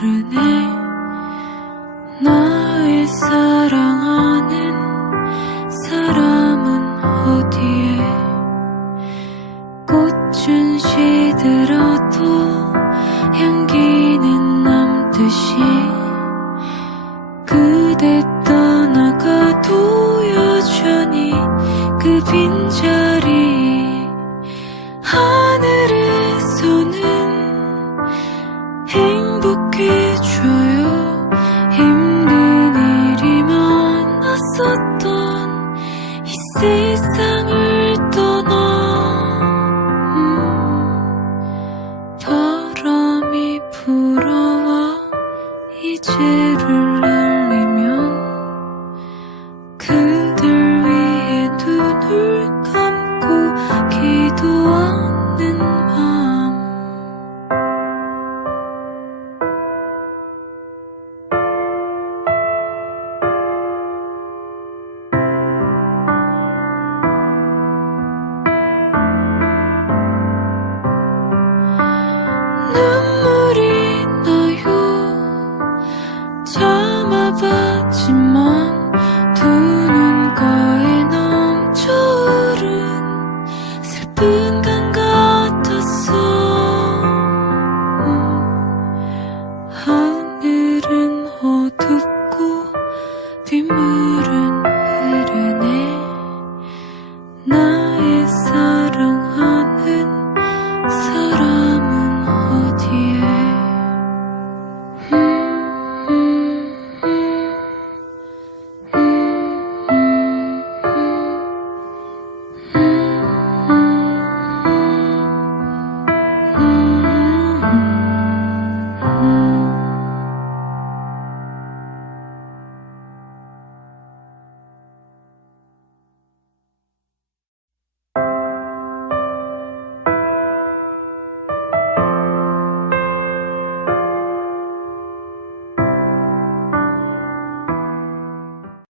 흐르네. 나의 사랑하는 사람은 어디에? 꽃은 시들어도 향기는 남듯이 그대 떠나가도 여전히 그빈 상을 떠나 음, 바람이 불어와 이제를 날리면 그들 위해 눈을 감고 기도하는 应该